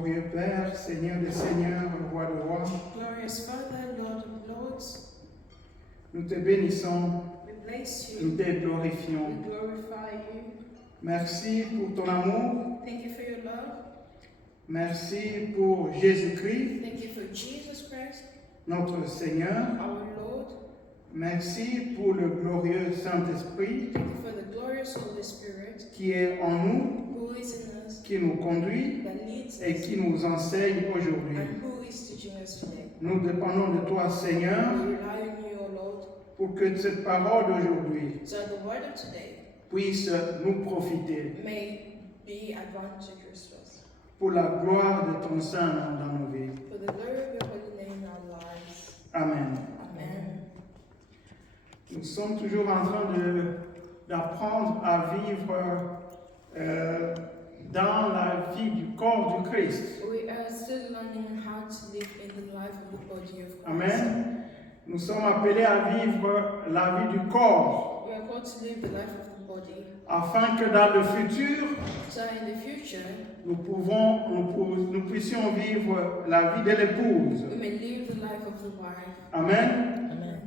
Glorieux Père, Seigneur des Seigneurs, Roi de Rois, Glorious Father, Lord of Lords, nous te bénissons, we bless nous you, te we glorifions. glorify you. Merci pour ton amour, Thank you for your love. merci pour Jésus-Christ, Thank you for Jesus Christ, notre Seigneur. our Lord. Merci pour le glorieux Saint-Esprit Thank you for the glorious Holy Spirit qui est en nous, who is in us, qui nous conduit that leads et us, qui nous enseigne aujourd'hui. and who is teaching us today. Nous dépendons de toi, Seigneur, We rely on you, O Lord, pour que cette parole d'aujourd'hui so the word of today puisse nous profiter may be advantageous to us. pour la gloire de ton Saint dans nos vies. For the glory of your holy name in our lives. Amen. Amen. Nous sommes toujours en train d'apprendre à vivre dans la vie du corps du Christ. We are still learning how to live in the life of the body of Christ. Amen. Nous sommes appelés à vivre la vie du corps We are called to live the life of the body, afin que dans le futur, so in the future nous puissions vivre la vie de l'épouse. we may live the life of the wife. Amen. Amen.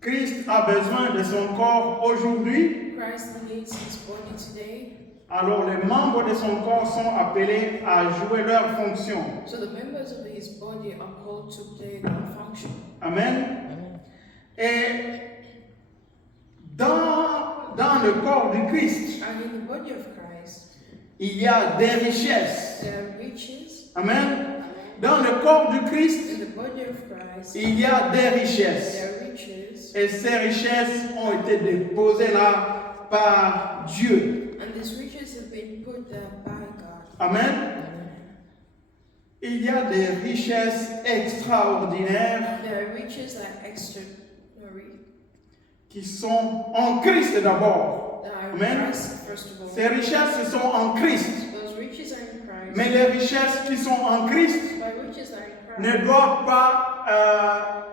Christ a besoin de son corps aujourd'hui, Christ needs his body today, alors les membres de son corps sont appelés à jouer leur fonction. so the members of his body are called to play their function. Amen. Et dans le corps du Christ, And in the body of Christ, il y a des richesses. there are riches. Amen. Dans le corps du Christ, In the body of Christ, il y a des richesses. there are riches. Et ces richesses ont été déposées là par Dieu. And these riches have been put there by God. Amen. Il y a des richesses extraordinaires There are riches that are extraordinary, qui sont en Christ d'abord. that are in Amen. Christ, first of all. Ces richesses sont en Christ. Those riches are in Christ. Mais les richesses qui sont en Christ But riches are in ne Christ. doivent pas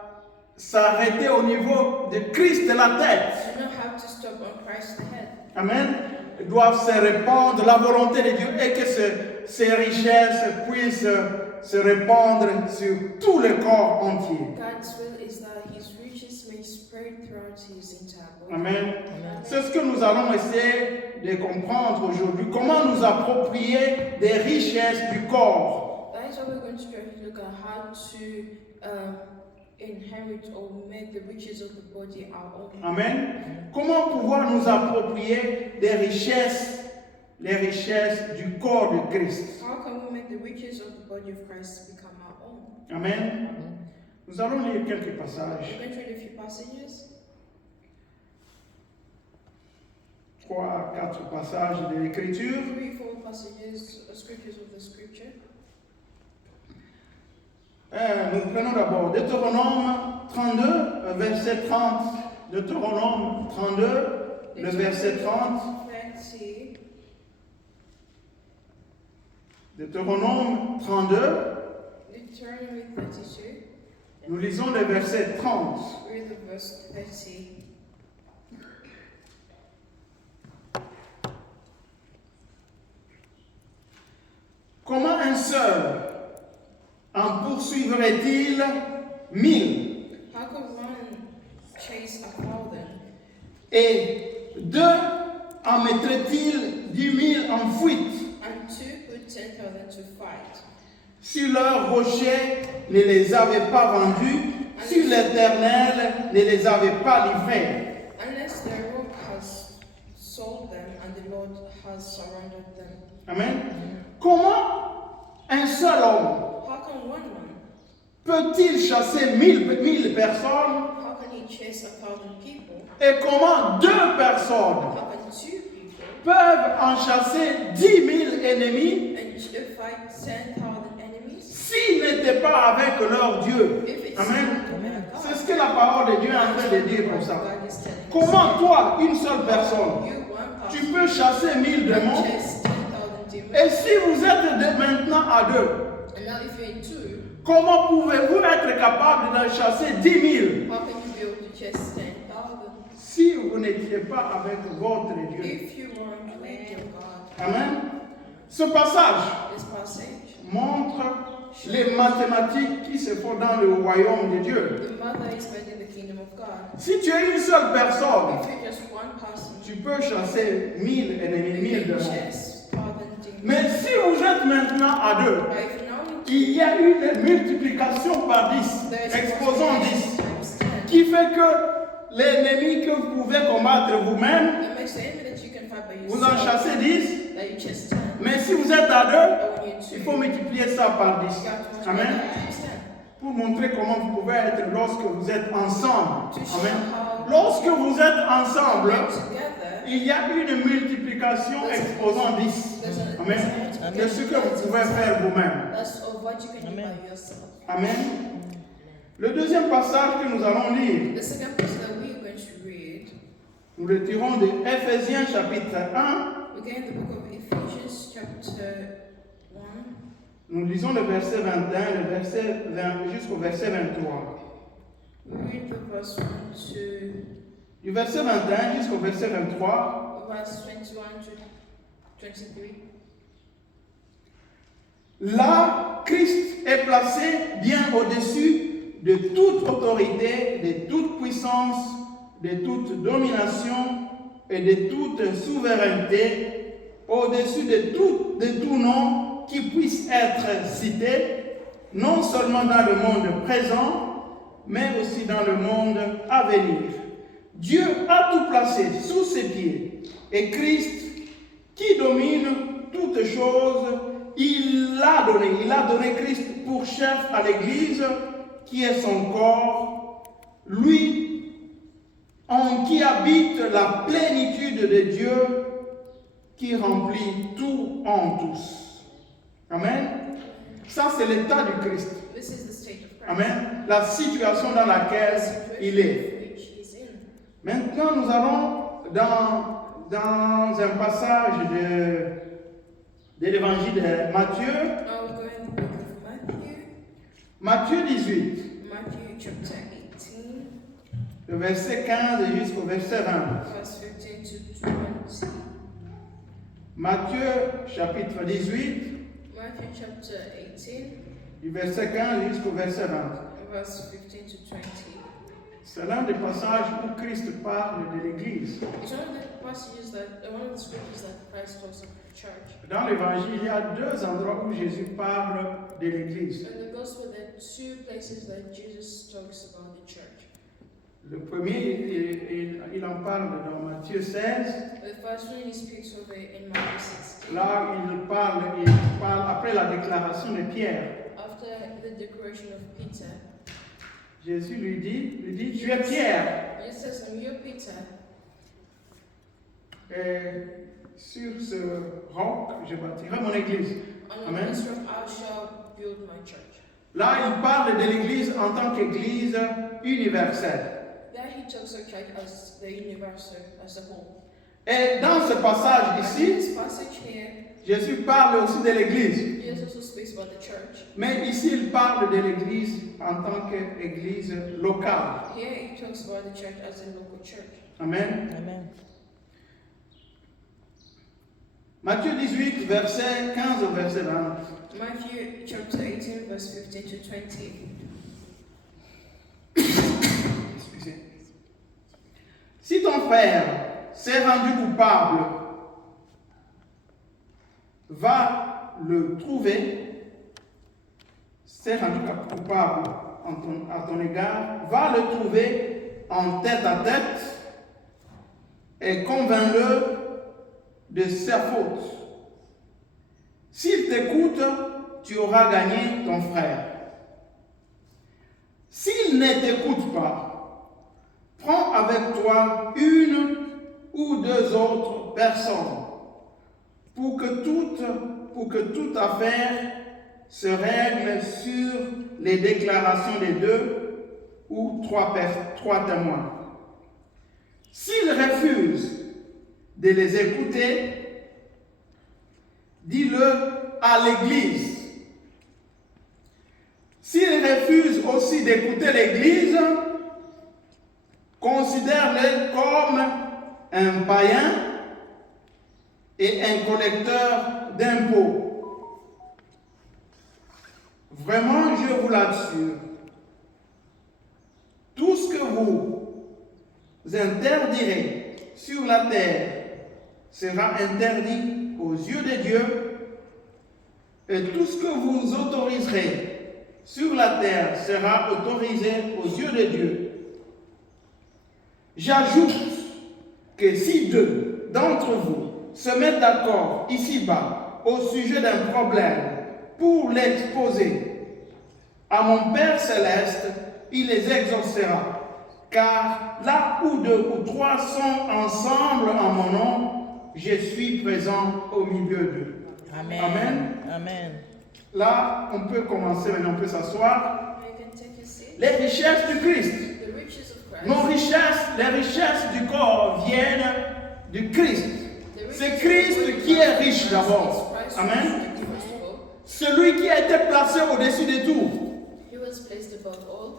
s'arrêter au niveau de Christ de la tête. You don't have to stop on Christ the head. Amen. Elles doivent se répandre la volonté de Dieu et que ces richesses puissent se répandre sur tout le corps entier. God's will is that his riches may spread throughout his entire body. Amen. C'est ce que nous allons essayer de comprendre aujourd'hui. Comment nous approprier des richesses du corps. That is what we're going to try to look at, how to inherit or make the riches of the body our own. Amen. Comment pouvoir nous approprier des richesses, les richesses du corps de Christ. How can we make the riches of the body of Christ become our own? Amen. Nous allons lire quelques passages. We're going to read a few passages. 3 à 4 passages de l'Écriture. 3-4 passages, scriptures of the scripture. Nous prenons d'abord Deutéronome 32, verset 30. Deutéronome 32, le verset 30. 30. Deutéronome 32, Deuteronomy 32. nous lisons le verset 30. Read the verse 30. Comment un seul en poursuivrait-il 1000 How could one chase 1,000 et 2 en mettrait-il 10 000 en fuite and 2 put 10,000 to fight? si leur rocher ne les avait pas vendus, si l'Éternel ne les avait pas livrés? Unless their rock has sold them and the Lord has surrounded them. Amen. Comment un seul homme How can one man, peut-il chasser 1000 personnes how can he chase 1,000 people? et comment 2 personnes How can 2 people peuvent en chasser 10 000 ennemis and fight 10,000 enemies? s'ils n'étaient pas avec leur Dieu? If it's Amen. not God, C'est ce que la parole de Dieu est en train de dire comme ça. God is telling us. Comment toi, une seule personne, You, one tu person, peux chasser 1000 démons chase 10,000 demons. et si vous êtes maintenant à 2, And now if you're in 2, comment pouvez-vous être capable de chasser 10 000 how can you be able to chase 10,000? si vous n'étiez pas avec votre Dieu? If you weren't with your God. Amen. Ce passage This passage les mathématiques qui se font dans le royaume de Dieu. The mother is made in the kingdom of God. Si tu es une seule personne, If you're just one person, tu peux chasser 1000 ennemis, 1000 you can démons. chase pardon demons. Mais si vous êtes maintenant à deux, But if now il y a une multiplication par 10, there is exposant 10, times 10, qui fait que l'ennemi que vous pouvez combattre vous-même, it makes the enemy that you can fight by vous en yourself, chassez 10, that you chase 10. mais si vous êtes à deux, But when you il two, faut multiplier ça par 10. you have to multiply Amen. that times 10. Pour montrer comment vous pouvez être lorsque vous êtes ensemble. To show Amen. how Lorsque vous êtes ensemble, together, il y a une multiplication exposant 10. there's a Amen. De ce que vous pouvez faire vous-même. That's of what you can do by yourself. Amen. Le deuxième passage que nous allons lire, The second passage that we are going to read, nous le tirons de Éphésiens chapitre 1. we get in the book of Ephesians chapter 1. Nous lisons le verset 21, le verset 20 jusqu'au verset 23. We read the verse 1 to Du verset 21 jusqu'au verset 23, verse 21 to 23. là, Christ est placé bien au-dessus de toute autorité, de toute puissance, de toute domination et de toute souveraineté, au-dessus de tout nom qui puisse être cité, non seulement dans le monde présent, mais aussi dans le monde à venir. Dieu a tout placé sous ses pieds, et Christ, qui domine toutes choses, il a donné Christ pour chef à l'Église, qui est son corps, lui en qui habite la plénitude de Dieu, qui remplit tout en tous. Amen. Ça, c'est l'état du Christ. This is the state of Christ. Amen. La situation dans laquelle il est. Which he's in. Maintenant, nous allons dans un passage de l'évangile de Matthieu, Now we go in the book of Matthieu 18, Matthew chapter 18, le verset 15 jusqu'au verset 20. verse 15 to 20. Matthieu chapitre 18, Matthew chapter 18, du verset 15 jusqu'au verset 20. verse 15 to 20. C'est l'un des passages où Christ parle de l'Église. It's one of the passages one of the scriptures that Christ talks of the church. Dans l'Évangile, il y a deux endroits où Jésus parle de l'Église. In the gospel, there are two places that Jesus talks about the church. Le premier, il en parle dans Matthieu 16. The first one he speaks of it in Matthew 16. Là, il parle après la déclaration de Pierre. After the declaration of Peter, Jésus lui dit, tu es Pierre. Jesus says, "I'm your Peter, Et sur ce roc, je bâtirai mon église. and Amen. on this rock I shall build my church." Là, il parle de l'église en tant qu'église universelle. There he talks of church as the universe as a whole. Et dans ce passage In ici, this passage here, Jésus parle aussi de l'église. Jesus also speaks about the church. Mais ici, il parle de l'église en tant qu'église locale. Here he talks about the church as a local church. Amen. Amen. Matthieu 18, verset 15 au verset 20. Matthew chapter 18, verse 15 to 20. Excusez. Si ton frère s'est rendu coupable, va le trouver, s'est rendu coupable à ton égard, va le trouver en tête à tête et convainc-le de sa faute. S'il t'écoute, tu auras gagné ton frère. S'il ne t'écoute pas, prends avec toi une ou deux autres personnes pour que toute affaire se règle sur les déclarations des deux ou trois témoins. S'ils refusent de les écouter, dis-le à l'Église. S'ils refusent aussi d'écouter l'Église, considère-les comme un païen et un collecteur d'impôts. Vraiment, je vous l'assure, tout ce que vous interdirez sur la terre sera interdit aux yeux de Dieu, et tout ce que vous autoriserez sur la terre sera autorisé aux yeux de Dieu. J'ajoute que si deux d'entre vous se mettent d'accord ici-bas au sujet d'un problème pour l'exposer à mon Père céleste, il les exaucera. Car là où deux ou trois sont ensemble en mon nom, je suis présent au milieu d'eux. Amen. Amen. Amen. Là, on peut commencer maintenant, on peut s'asseoir. You can take a seat. Les richesses du Christ. The riches of Christ. Nos richesses, les richesses du corps viennent du Christ. C'est Christ qui est riche d'abord. Amen. Celui qui a été placé au-dessus de tout. He was placed above all.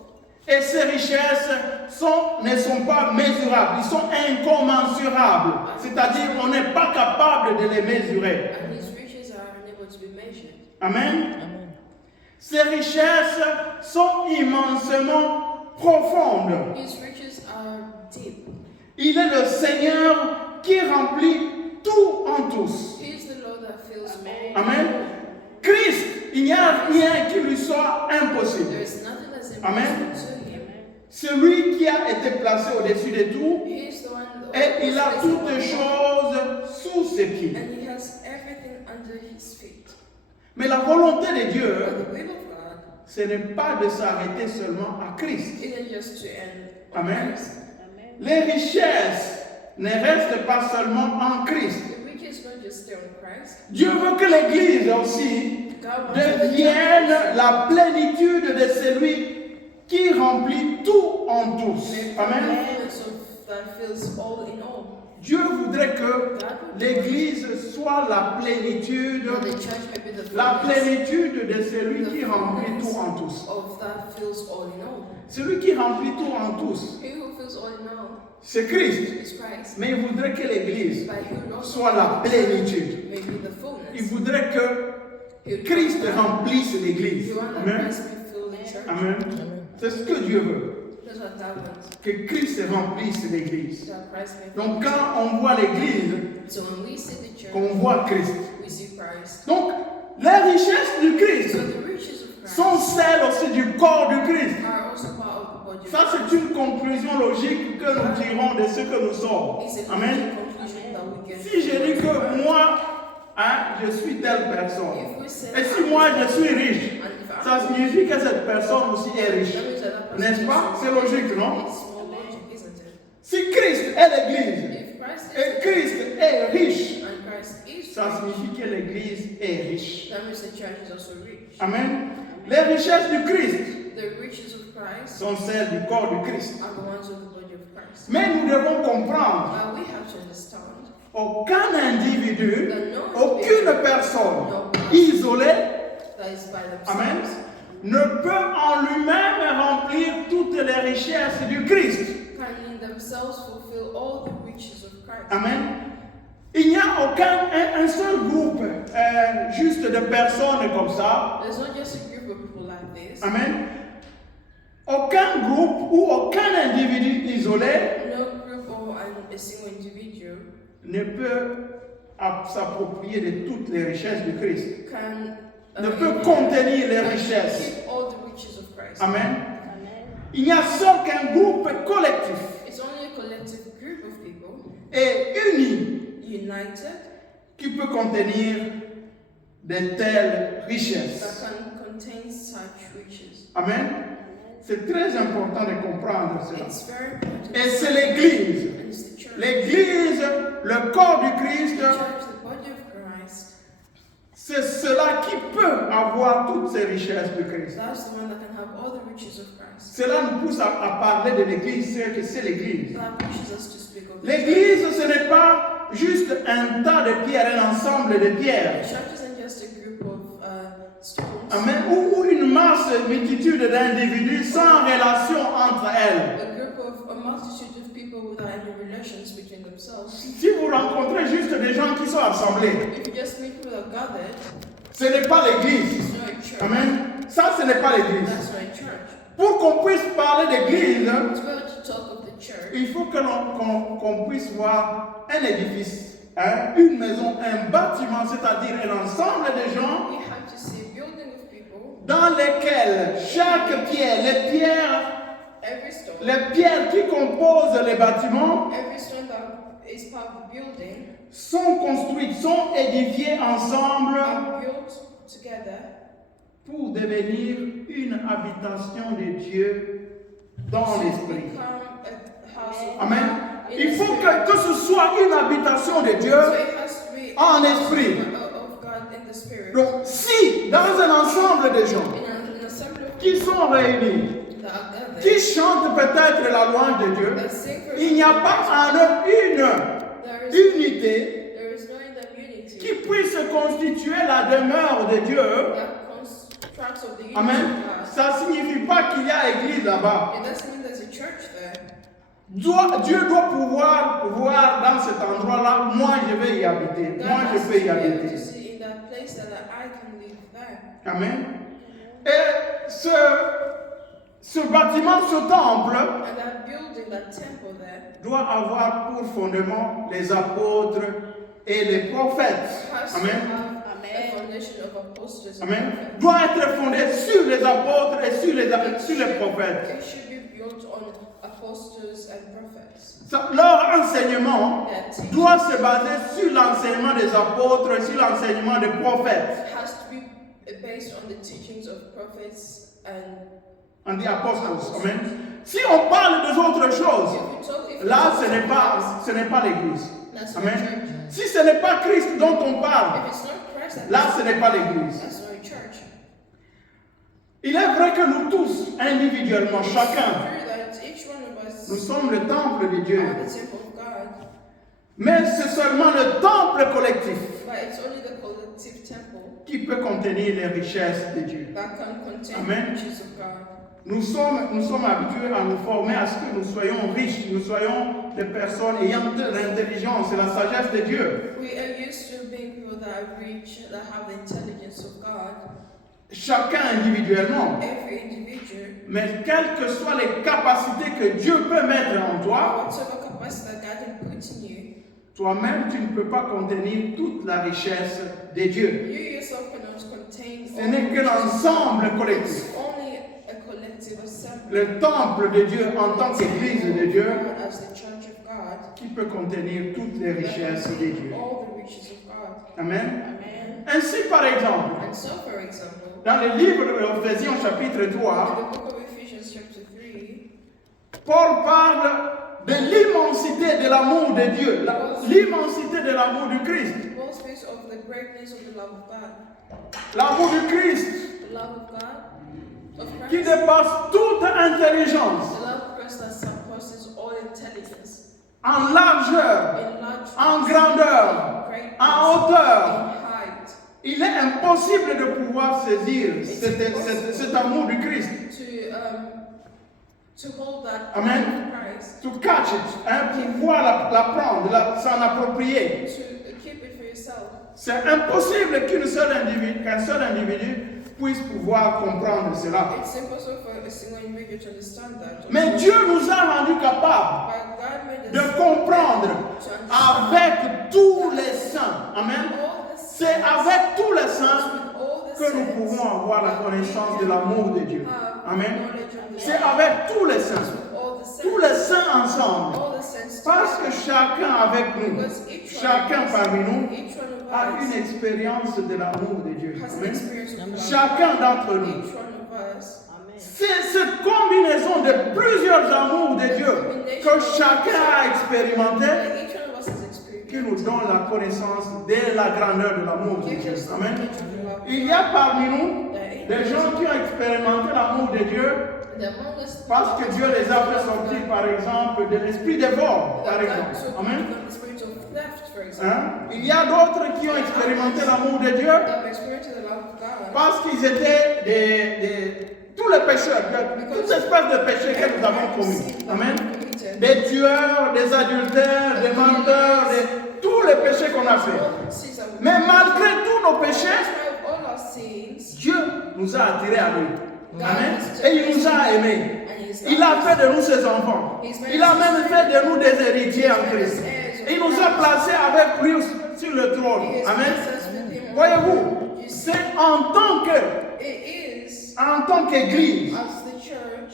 Et ces richesses ne sont pas mesurables, ils sont incommensurables. C'est-à-dire, on n'est pas capable de les mesurer. And his riches are unable to be measured. Amen. Amen. Ces richesses sont immensément profondes. His riches are deep. Il est le Seigneur qui remplit tout en tous. He is the Lord that fills all. Amen. Christ, il n'y a rien qui lui soit impossible. There is nothing that's Amen. impossible to him. Celui qui a été placé au-dessus de tout, He is the one that et il a was placed toutes above choses sous ses pieds. all, and he has everything under his feet. Mais la volonté de But Dieu, the will of God ce n'est pas de s'arrêter seulement à Christ. isn't just to end on Amen. Christ. Les richesses ne restent pas seulement en Christ. The riches don't just stay on Christ. Dieu veut que l'Église aussi God wants the devienne church la plénitude de celui qui remplit tout en tous. Amen. that fills all in all. Dieu voudrait que God would l'Église soit la plénitude, want the church may be the la fullness plénitude de celui qui remplit tout en tous. of that fills all in all. Celui qui remplit tout en tous, He who fills all in all c'est Christ. is Christ. Mais il voudrait que l'Église But he would also soit la plénitude. may be the Il fullness. voudrait que He would Christ remplisse l'Église. You want that Amen. Christ may fill the church. Amen. Amen. C'est ce que Dieu veut. That's what God wants. Que Christ remplisse l'Église. That Christ may fill Donc the church. quand on voit l'Église, So when we see the church, qu'on voit Christ. we see Christ. Donc les richesses du Christ So the riches of Christ sont celles aussi du corps du Christ. are also part of the body of Ça, Christ. c'est une conclusion logique que nous tirons de ce que nous sommes. It's a Amen. conclusion that we get. Si je dis que moi, je suis telle personne, If we say et si moi je suis riche, and if ça signifie que cette personne aussi est riche. that means that person N'est-ce pas? is C'est logique, non? It's more logic, isn't it? Si Christ est l'Église If Christ is et Christ est riche, and Christ is ça rich, signifie que l'Église est riche. that means the church is also rich. Amen. Les richesses du Christ The riches of Christ sont celles du corps du Christ. are the ones of the body of Christ. Mais nous devons comprendre, But we have to understand aucun individu, that no aucune individual, personne no person isolée, that is by Amen, themselves ne peut en lui-même remplir toutes les richesses du Christ. can in themselves fulfill all the riches of Christ. Amen. Il n'y a un seul groupe juste de personnes comme ça. There's not just a group of people like this. Amen. Aucun groupe ou aucun individu isolé No group or a single individual ne peut s'approprier de toutes les richesses du Christ. can Ne peut contenir les can richesses. keep all the riches of Christ. Amen. Il n'y a seul qu'un groupe collectif It's only a collective group of people et uni united qui peut contenir de telles that richesses. can contain such riches. Amen. C'est très important de comprendre cela. It's very important. Et c'est l'Église. And it's the church. L'Église, le corps du Christ, The church, the body of Christ. c'est cela qui peut avoir toutes ces richesses du Christ. That's the one that can have all the riches of Christ. Cela nous pousse à parler de l'Église, c'est que c'est l'Église. That pushes us to speak of the L'Église, ce n'est pas juste un tas de pierres, un ensemble de church. pierres. The church isn't just a group of stones. Amen. Ou une masse, multitude d'individus sans relation entre elles. A group of a multitude of people without any relations between themselves. Si vous rencontrez juste des gens qui sont assemblés, If you just meet people that are gathered, ce n'est pas l'Église. it's not a church. Amen. Ça, ce n'est pas l'église. That's not a church. Pour qu'on puisse parler d'église, To be able to talk of the church, il faut que qu'on puisse voir un édifice, hein, une maison, un bâtiment, c'est-à-dire un ensemble de gens you have to see a building of people, dans lesquels chaque pierre, every les pierres qui composent les bâtiments stone that is part of the building sont construites, sont édifiées ensemble are built together pour devenir une habitation de Dieu dans to l'esprit. become a house of Amen. God in Il the faut spirit. que ce soit une habitation de Dieu So it has to be en a esprit. house of God in the spirit. Donc, si dans un ensemble de gens In an assembly of qui sont réunis, that are gathered, qui chantent peut-être la louange de Dieu, that sing for il n'y a pas en eux une there is unité there is no in them unity qui puisse constituer la demeure de Dieu. that constructs of the unity Amen. of God. Ça ne signifie pas qu'il y a église là-bas. It doesn't mean there's a church there. Dieu doit pouvoir voir dans cet endroit-là, moi je vais y habiter. God Moi has je to peux be y able to habiter. see in that place that I can live there. Amen. Et ce bâtiment, ce temple, And that building, that temple there, doit avoir pour fondement les apôtres et les prophètes. has to Amen. have a foundation of apostles and Amen. prophets. Doit être fondé sur les apôtres et sur les prophètes. It should be built on apostles and prophets. Leur enseignement Their teaching doit se baser sur l'enseignement des apôtres et sur l'enseignement des prophètes. has to be based on the teachings of prophets and On dit apostles. Amen. Si on parle des autres choses, if là it's ce n'est pas l'église. that's not Amen. church. Si ce n'est pas Christ dont on parle, If it's not Christ, là ce n'est pas l'église. that's not a church. Il est vrai que nous tous, individuellement, chacun, True that each one of us nous sommes le temple de Dieu. are the temple of God, Mais c'est seulement le temple collectif but it's only the collective temple qui peut contenir les richesses de Dieu. that can contain Amen. the riches of God. Nous sommes habitués à nous former à ce que nous soyons riches, nous soyons des personnes ayant de l'intelligence et la sagesse de Dieu. We are used to being people that are rich, that have the intelligence of God, Chacun individuellement. every individual, Mais quelles que soient les capacités que Dieu peut mettre en toi, whatever capacity that God can put in you, toi-même, tu ne peux pas contenir toute la richesse de Dieu. you yourself cannot contain Ce all n'est the que riches. l'ensemble collectif. It's only a collective assembly. Le temple de Dieu en tant qu'Église de Dieu God as the church of God, qui peut contenir toutes les that richesses de contain Dieu. all the riches of God. Amen. Amen. Ainsi, par exemple, And so, for example, dans le livre de Ephésiens chapitre in 3, the book of Ephesians chapter 3, Paul parle de l'immensité de l'amour de Dieu, l'immensité de l'amour du Christ. Paul speaks of the greatness of the love of God. L'amour du Christ The love of God, of qui Christ. dépasse toute intelligence, The love of Christ that surpasses all intelligence. en largeur, In large en grandeur, greatness, en hauteur. in height, Il est impossible de pouvoir saisir cet amour du Christ. to hold that Amen. love of Christ, To catch it, hein, pour pouvoir la prendre, s'en approprier. to keep it for yourself. C'est impossible qu'un seul individu puisse pouvoir comprendre cela. It's impossible for a single individual to understand that. Mais Dieu nous a rendus capables But God made de us comprendre to understand avec tous les saints. Amen. all the C'est saints, avec tous les saints with all the que nous saints, pouvons avoir la that connaissance we de l'amour de Dieu. have Amen. knowledge of the C'est Lord. avec tous les saints. With all the saints, Tous les saints ensemble. all the saints Parce que together. chacun avec nous, Because each one chacun of us, parmi nous, each one of a une us expérience de l'amour de Dieu. has an Amen. experience of love. Chacun d'entre nous. Each one of us. C'est cette combinaison de plusieurs amours de Dieu que chacun a expérimenté Like each one of us has qui experienced. nous donne la connaissance de la grandeur de l'amour de Gives Dieu. us the Amen. knowledge of the love. Il y a parmi nous There des gens qui ont expérimenté l'amour de Dieu among us, parce que Dieu les a fait sortir, par exemple, de l'esprit des vols, par exemple. Amen. The spirit of theft, for example. Hein? Il y a d'autres qui ont expérimenté l'amour de Dieu That have experienced the love of God. parce qu'ils étaient tous les pécheurs, toutes espèces de péchés que nous avons commis. Amen. Des tueurs, des adultères, des menteurs, tous les péchés qu'on a fait. Mais malgré tous nos péchés, scenes, Dieu nous a attirés à lui. God Amen. has Et il nous a aimés. and He's Il a fait de nous ses enfants. Il a même fait de nous des héritiers en Christ. Et il nous a placés avec lui sur le trône. Amen. Voyez-vous, c'est en tant qu'Église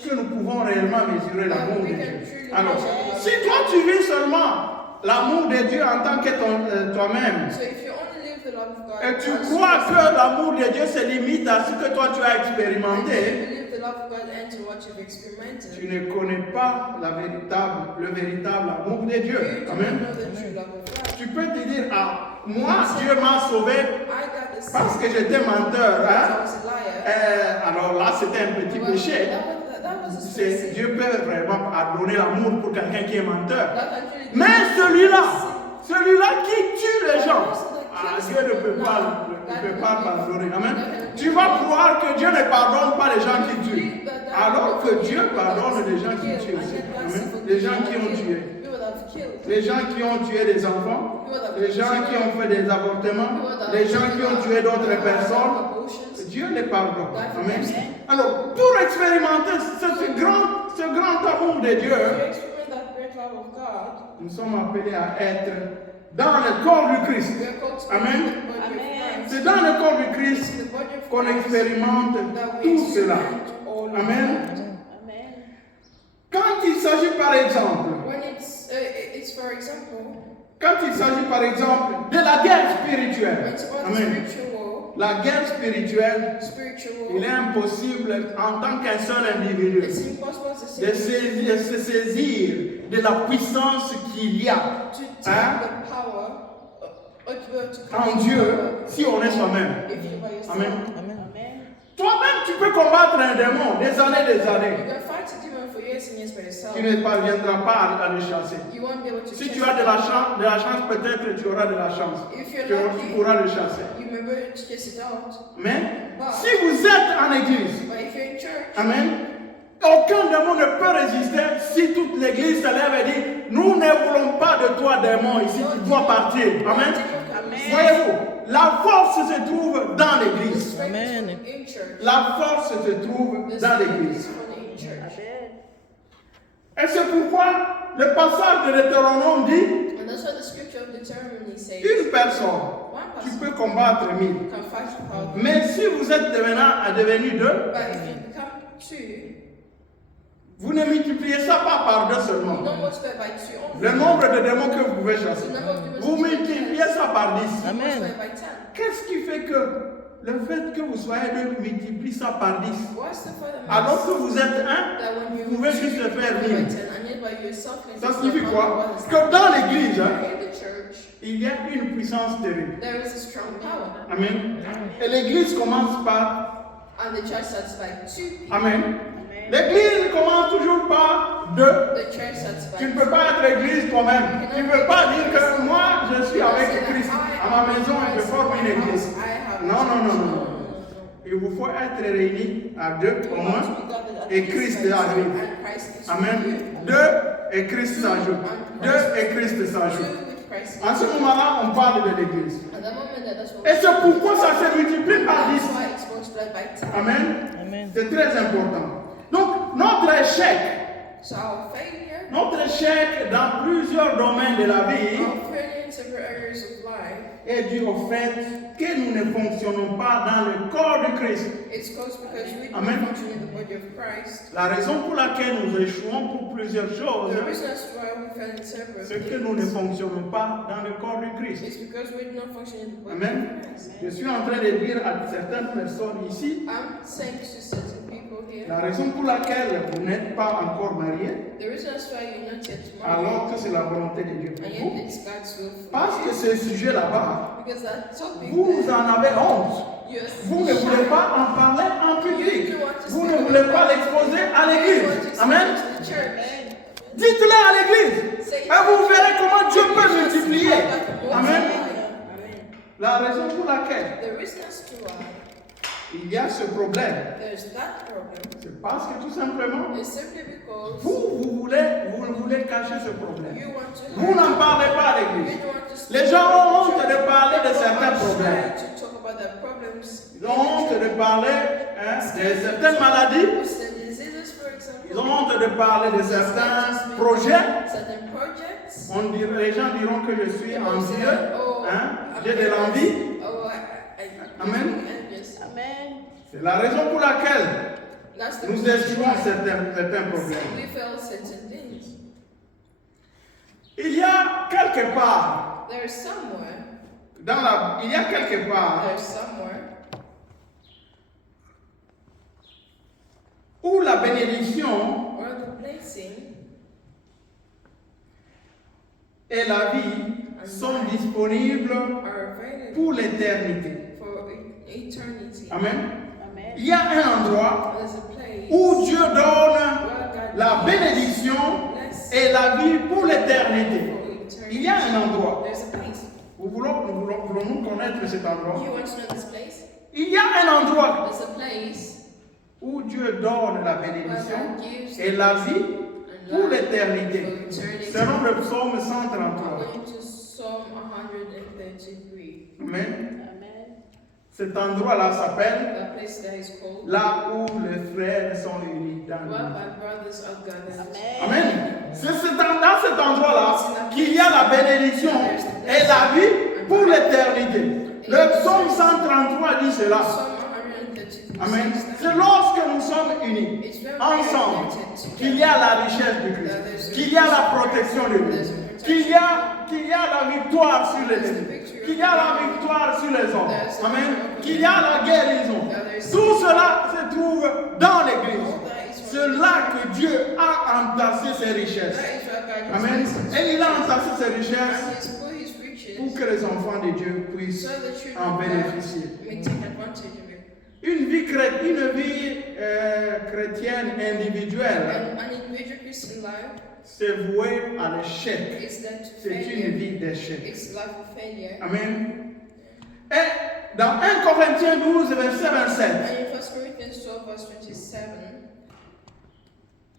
que nous pouvons réellement mesurer l'amour de Dieu. Alors, si toi tu vis seulement l'amour de Dieu en tant que toi-même, et tu crois que l'amour de Dieu se limite à ce que toi tu as expérimenté, tu ne connais pas le véritable amour de Dieu. Amen. Tu peux te dire, ah, moi Dieu m'a sauvé parce que j'étais menteur. Hein? Alors là, c'était un petit péché. Dieu peut vraiment pardonner l'amour pour quelqu'un qui est menteur. Mais celui-là qui tue les gens, Dieu ne peut pas pardonner. Amen. Tu vas croire que Dieu ne pardonne pas les gens qui tuent. Alors que Dieu pardonne les gens qui tuent aussi. Amen. Les gens qui ont tué. Les gens qui ont tué des enfants. Les gens qui ont fait des avortements. Les gens qui ont tué d'autres personnes. Dieu les pardonne. Amen. Alors, pour expérimenter ce grand amour de Dieu, nous sommes appelés à être dans le corps du Christ. Amen. C'est dans le corps du Christ qu'on expérimente tout cela. Amen. Quand il s'agit par exemple, de la guerre spirituelle, amen. La guerre spirituelle, il est impossible en tant qu'un seul individu de se saisir de la puissance qu'il y a en Dieu si on est soi-même. Amen. Toi-même, tu peux combattre un démon des années. Tu ne parviendras pas à le chasser. Si tu as de la chance, peut-être tu auras de la chance. Tu pourras le chasser. Mais si vous êtes en église, amen, aucun démon ne peut résister si toute l'église se lève et dit, nous ne voulons pas de toi démon ici, tu dois partir. Amen. Voyez-vous, la force se trouve dans l'église. Amen. La force se trouve dans l'église. Et c'est pourquoi le passage de Deutéronome dit, une personne, tu peux combattre 1000. Mais si vous êtes devenu 2, vous ne multipliez ça pas par 2 seulement. Le nombre de démons que vous pouvez chasser. Vous multipliez ça par 10. Amen. Qu'est-ce qui fait que le fait que vous soyez 2 multiplie ça par 10? Alors que vous êtes 1, vous pouvez juste le faire 1000. Ça signifie quoi? Que dans l'église, il y a une puissance terrible. Amen. Et l'église commence par... Amen. L'église commence toujours par 2. Tu ne peux pas être église toi-même. Tu ne peux pas dire que moi je suis avec Christ à ma maison et je forme une église. Non. Il vous faut être réunis à 2 au moins et Christ ajoute. Amen. 2 et Christ s'ajoute. 2 et Christ s'ajoute. En ce moment-là, on parle de l'église. Et c'est pourquoi ça se multiplie par 10. Amen. C'est très important. Donc, notre échec dans plusieurs domaines de la vie est dû au fait que nous ne fonctionnons pas dans le corps du Christ. Amen. La raison pour laquelle nous échouons pour plusieurs choses, c'est que nous ne fonctionnons pas dans le corps du Christ. Amen. Je suis en train de dire à certaines personnes ici, la raison pour laquelle vous n'êtes pas encore mariés, alors que c'est la volonté de Dieu pour vous, parce que ce sujet là-bas, vous en avez honte. Vous ne voulez pas en parler en public. Vous ne voulez pas l'exposer à l'église. Amen. Dites-le à l'église. Et vous verrez comment Dieu peut multiplier. Amen. La raison pour laquelle il y a ce problème, c'est parce que tout simplement, vous voulez cacher ce problème. Vous n'en parlez pas à l'église. Les gens ont honte de parler de certains problèmes. about their problems. Ils ont honte de parler de certaines maladies. Certain diseases, for example. Ils ont honte de parler de certains projets. Certain projects. Les gens diront que je suis envieux. I'm J'ai de l'envie. Amen. Envious. Amen. C'est la raison pour laquelle That's the nous reason échouons why certains problèmes. we fail certain things. Il y a quelque part, There's somewhere. il y a quelque part There's somewhere où la bénédiction where the blessing et la vie sont disponibles are available pour l'éternité. for eternity. Amen. Amen. Il y a un endroit There's a place où Dieu donne where God la gives bénédiction blessing et la vie pour l'éternité. for eternity. Il y a un endroit. There's a place. Voulons-nous connaître cet endroit? You want to know this place? Il y a un endroit There's a place où Dieu donne la where bénédiction God gives et la vie and pour life l'éternité. for eternity. Selon le psaume 133. According to Psalm 133. Amen. Amen. Cet endroit-là s'appelle That place that is called là où les frères sont unis dans where l'unité. my brothers are gathered. Amen. Amen. C'est dans cet endroit-là qu'il y a la bénédiction et la vie pour l'éternité. Le psaume 133 dit cela. Psalm 133 Amen. says C'est that lorsque nous sommes unis it's when we ensemble are united qu'il y together. a la richesse du Christ, qu'il y a la protection de lui, qu'il y a la victoire sur les ennemis, qu'il y a la victoire sur les hommes. Amen. Qu'il y a la guérison. Tout cela se trouve dans l'église. C'est là que Dieu a entassé ses richesses. That is where God Amen. has blessed Et il a entassé ses richesses and He's put His riches pour que les enfants de Dieu puissent so the children en of God bénéficier. may take advantage of it. Une vie chrétienne individuelle, And an individual Christian life c'est voué à l'échec. is led to C'est une failure. vie d'échec. It's life of failure. Amen. Et dans 1 Corinthiens 12, verset 27, And in 1 Corinthians 12, verse 27,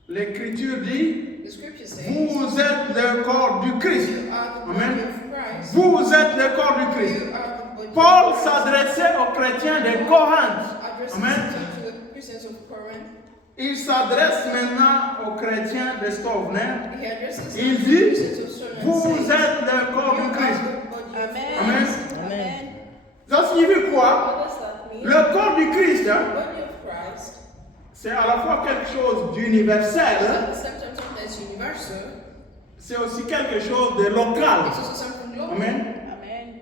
l'Écriture dit, the scripture says, vous êtes le corps du Christ. You are the Amen. body of Christ. Vous êtes le corps du Christ. You are the body Paul of Christ. s'adressait aux chrétiens de Corinthe. Addressing Amen. himself to the Christians of Corinth. Il s'adresse maintenant aux chrétiens de Stovner. He addresses Il the dit, Christians of Corinth. vous êtes le corps You du are Christ. the body of Amen. Christ. Amen. Ça signifie quoi? What does that mean? Le corps du Christ, The body of Christ c'est à la fois quelque chose is d'universel, at the same time something that's universal. c'est aussi quelque chose de local. It's also something local. Amen. Amen.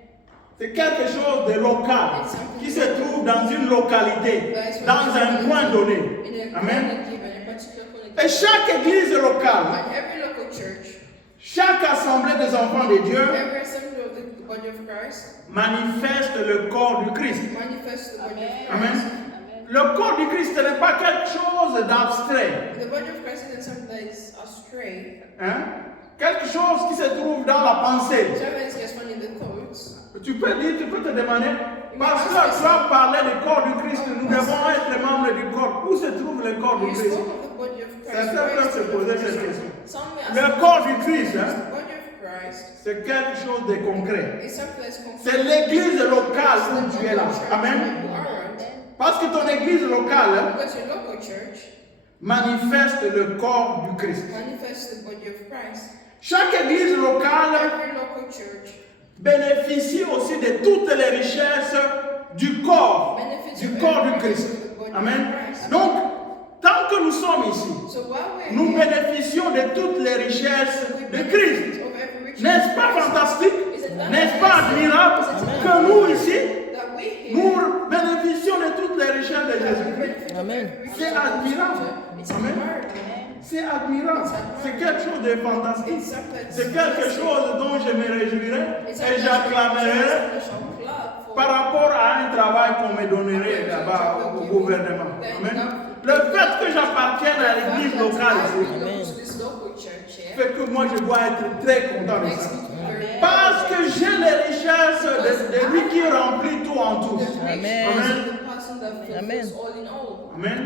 C'est quelque chose de local qui se trouve dans une localité, dans un point donné. In a Amen. community, in a particular community. Et chaque église locale, And every local church, chaque assemblée des enfants de Dieu every assembly of the body of Christ manifeste le corps du Christ. manifests the body of Amen. Christ. Amen. Le corps du Christ ce n'est pas quelque chose d'abstrait, The body of Christ isn't something that is astray. hein? Quelque chose qui se trouve dans la pensée. Something that gets found in the thoughts. Tu peux te demander, pasteur, tu as parlé du corps du Christ, nous devons être membres du corps. Où se trouve le corps du You Christ? spoke of the body of Christ. Certains Where peuvent is se the body poser of cette Christ? question. Some may ask Le the corps question, du Christ, hein? The body of Christ C'est quelque chose de concret. is something that's concrete. C'est l'église locale où tu es là. Amen. You are right. Parce que ton église locale Because your local church manifeste le corps du Christ. manifests the body of Christ. Chaque église locale Every local church bénéficie aussi de toutes les richesses du corps benefits du from corps every du Christ. riches of the body Amen. of Christ. Donc, tant que nous sommes ici, So while we're nous here, bénéficions de toutes les richesses we de benefit Christ. of every riches N'est-ce of pas Christ. fantastique? Isn't that N'est-ce pas amazing? admirable Isn't que nous ici, that we here nous bénéficions de toutes les richesses de that we Jésus-Christ? benefit of Amen. every riches C'est of admirable. It's Amen. admirable. C'est admirable. C'est quelque chose de fantastique. It's something that's C'est quelque fantastic. chose dont je me réjouirai It's et something j'acclamerai that shall clap for. par rapport à un travail qu'on me donnerait là-bas au gouvernement. Amen. Le fait que j'appartienne à l'église locale ici fait que moi je dois être très content de ça. Parce que j'ai les richesses de lui qui remplit tout en tout. Amen. Amen. Amen.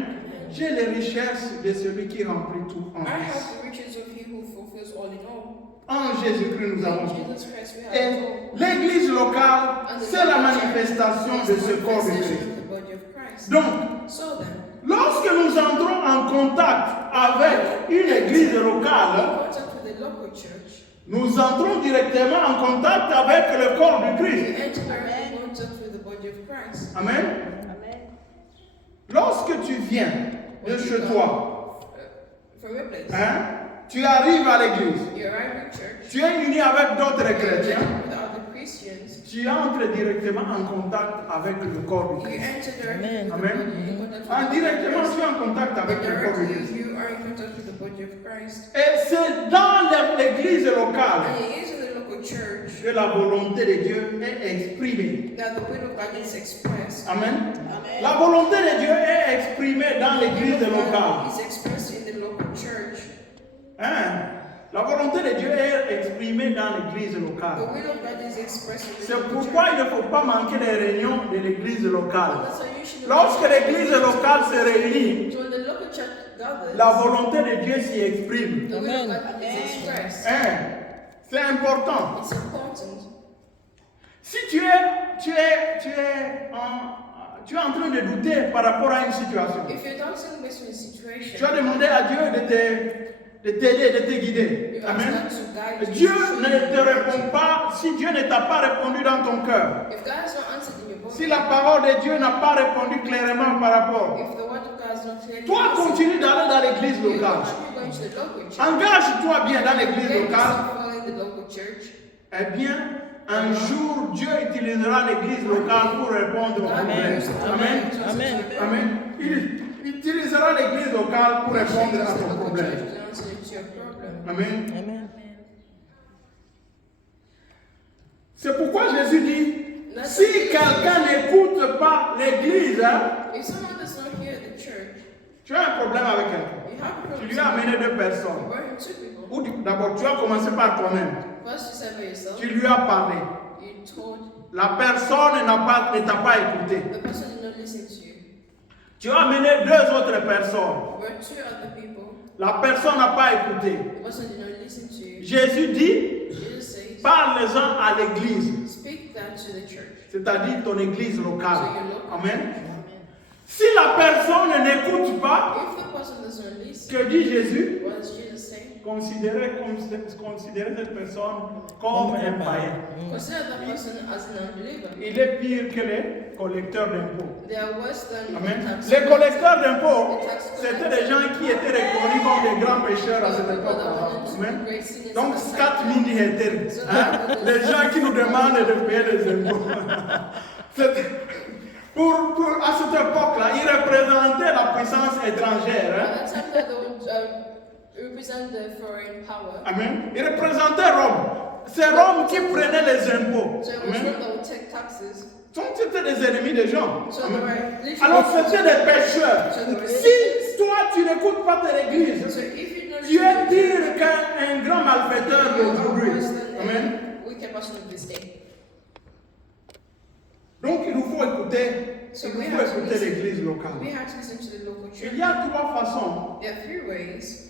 J'ai les richesses de celui qui remplit tout en I tout. have the riches of he who fulfills all in all. En Jésus-Christ, nous avons In tout. Jesus Christ we have Et it all. l'église locale, And the c'est la local manifestation church de is ce the corps de manifestation Christ. of the body of Christ. Donc, So then, lorsque nous entrons en contact avec une église in locale, contact with the local church, nous entrons directement en contact avec le corps du you Christ. enter directly in contact with the body of Christ. Amen. Lorsque tu viens de chez toi, From your place, tu arrives à l'église, you arrive in church, tu es uni avec d'autres you chrétiens, enter with other Christians, tu entres directement en contact avec le corps du you Christ. enter directly with the Amen. body, in contact with the body of Indirectement, Christ. tu es en contact avec le corps du Christ. Directly, you are in contact with the body of Christ. Et c'est dans l'église locale And it is in the local church que la volonté de Dieu est exprimée. that the will of God is expressed. Amen. La volonté de Dieu est exprimée dans l'église The will of locale. God is expressed in the local church. La volonté de Dieu est exprimée dans l'église The locale. will of God is expressed in the C'est local pourquoi church. il ne faut pas manquer des réunions de l'église locale. That's why you should Lorsque l'église locale se réunit, So when the local church gathers, la volonté de Dieu s'y exprime. the will of God is expressed. C'est important. It's important. Si tu es en train de douter par rapport à une situation, If you're doubting based on the tu situation, as demandé à Dieu de t'aider, de te guider. you ask Amen. God to guide you. Dieu to show ne you te the répond direction. pas si Dieu ne t'a pas répondu dans ton cœur. If God has not answered in your body, Si la parole de Dieu n'a pas répondu clairement par rapport. if the word of God has not clearly Toi, answered, continue d'aller dans l'église you locale. continue going to the local church. Engage-toi bien dans l'église Get locale. yourself following the local church. Eh bien, un jour, Dieu utilisera l'église locale pour répondre aux problèmes. Amen. Amen. Amen. Il utilisera l'église locale pour répondre à ton problème. Amen. Amen. C'est pourquoi Jésus dit, si quelqu'un n'écoute pas l'église, If someone does not hear the church, tu as un problème avec quelqu'un. you have a Tu problem. lui as amené deux You personnes. brought him two people. Ou d'abord, tu as commencé par toi-même. First, you said by yourself. Tu lui as parlé. You told La personne ne t'a pas écouté. the person did not listen to you. Tu as amené deux autres personnes. You brought two other people. La personne n'a pas écouté. The person did not listen to you. Jésus dit, Jesus says, parle-en à l'église, speak that to the church. c'est-à-dire ton église locale. So your local Amen. church. Si la personne n'écoute pas, If the person does not listen, que dit Jésus? what does Jesus say? Considérez cette personne comme un païen. Consider that person as an unbeliever. Il est pire que les collecteurs d'impôts. They are worse than Amen. the tax Les collecteurs collectors. d'impôts, c'était des gens qui étaient reconnus comme des grands pécheurs à cette époque. Amen. Donc, 4 mini hétères. Les gens qui nous demandent de payer les impôts. À cette époque-là, ils représentaient la puissance étrangère. At that time, they would represent the foreign power. Amen. Ils représentaient Rome. C'est Rome qui prenait les impôts. So it was Amen. Rome that would take taxes. Donc, c'était des ennemis des gens. So they Amen. were literally. Alors, c'était des pécheurs. So they were Si toi, tu n'écoutes pas ton église, So if you don't tu es listen to pire qu'un grand malfaiteur you are d'aujourd'hui. worse than Amen. the wicked person of this day. Donc, il nous faut écouter, So il we nous faut have to écouter listen. l'église locale. We have to listen to the local church. Il y a 3 façons There are 3 ways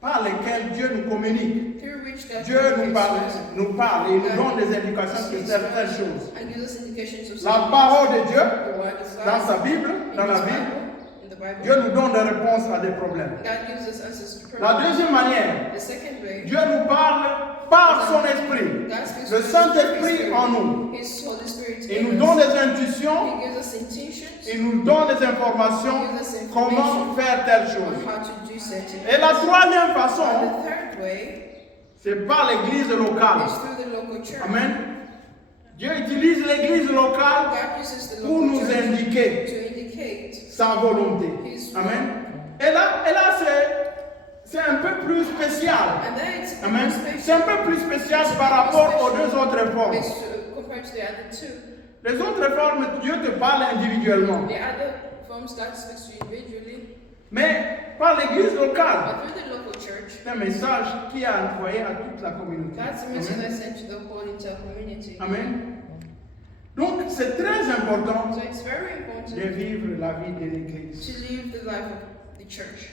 par lesquelles Dieu nous communique. through which God Dieu nous parle, communicates to us. et nous donne des indications sur certaines choses. And gives us indications of La something. parole de Dieu, The word of God, dans sa Bible, dans in la His Bible, Bible, in the Bible. Dieu nous donne des réponses à des problèmes. God gives us answers to La problems. deuxième manière, The second way, Dieu nous parle par son esprit, God speaks le through His Saint-Esprit Spirit. en nous. His Holy Spirit Il nous in donne us. des intuitions, He gives us intentions il nous donne des informations, comment faire telle on chose. how to do certain Et la troisième And façon, the third way c'est par l'église locale. is through the local church. Amen. Dieu utilise l'église locale God uses the pour local nous church indiquer to indicate sa volonté. His will. Amen. Et là c'est un peu plus spécial. And then it's Amen. special. C'est un peu plus spécial par rapport aux deux autres formes. Compared to the other two. Les autres formes, Dieu te parle individuellement. The other forms God speaks to you individually, Mais par l'église locale, but through the local church, c'est un message qui a envoyé à toute la communauté. God's message Amen. is sent to the whole entire community. Amen. Donc c'est très important So it's very de important vivre la vie de l'église. to live the life of the church.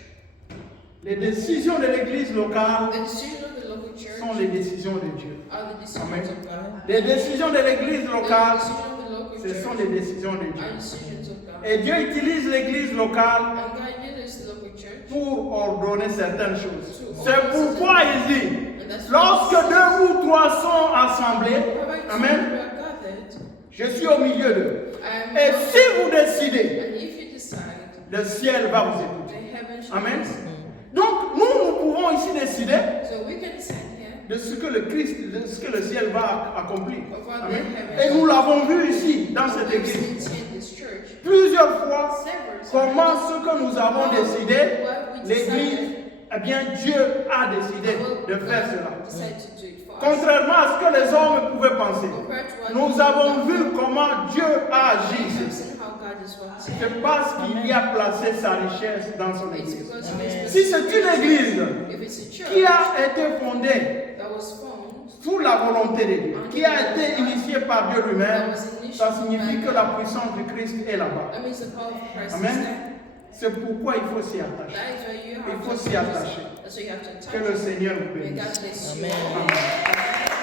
Les décisions de l'église locale The decisions of the local church sont les décisions de Dieu. are the decisions Amen. of God. Les décisions de l'église The locale, decisions of the local ce sont church les décisions de Dieu. are decisions of God. Et Dieu utilise l'église locale And God uses the local church. pour ordonner certaines choses. C'est pourquoi il dit, And that's lorsque why deux ou trois sont assemblés, wherever two Amen, people are gathered, je suis au milieu d'eux. I am Et God. si vous décidez, And if you decide, le ciel va vous the écouter. heaven shall Amen. listen. Donc, nous pouvons ici décider So we can stand here de ce que le Christ, de ce que le ciel va accomplir. of what Amen. the Et heaven nous l'avons vu ici, dans cette We've église, seen in this church plusieurs fois, several times. comment ce que nous avons décidé, What we l'église, decided, eh bien, Dieu a décidé de faire cela. decided to do it for us. Contrairement à ce que les hommes pouvaient penser, Compared to what nous we avons have vu comment Dieu a agi. seen how God is working. C'est parce qu'il y a placé sa richesse dans son It's église. because of Si His c'est une église if it's a church qui a été fondée that was formed, sous la volonté de Dieu, qui a été initiée par Dieu that lui-même, was ça initiated signifie by que la God, puissance du Christ est là-bas. that means the power of Christ is Amen. there. C'est pourquoi il faut s'y attacher. That is why you Il have faut to s'y attacher. That's why you have to Que le touch. Seigneur vous May bénisse. God bless you. Amen. Amen.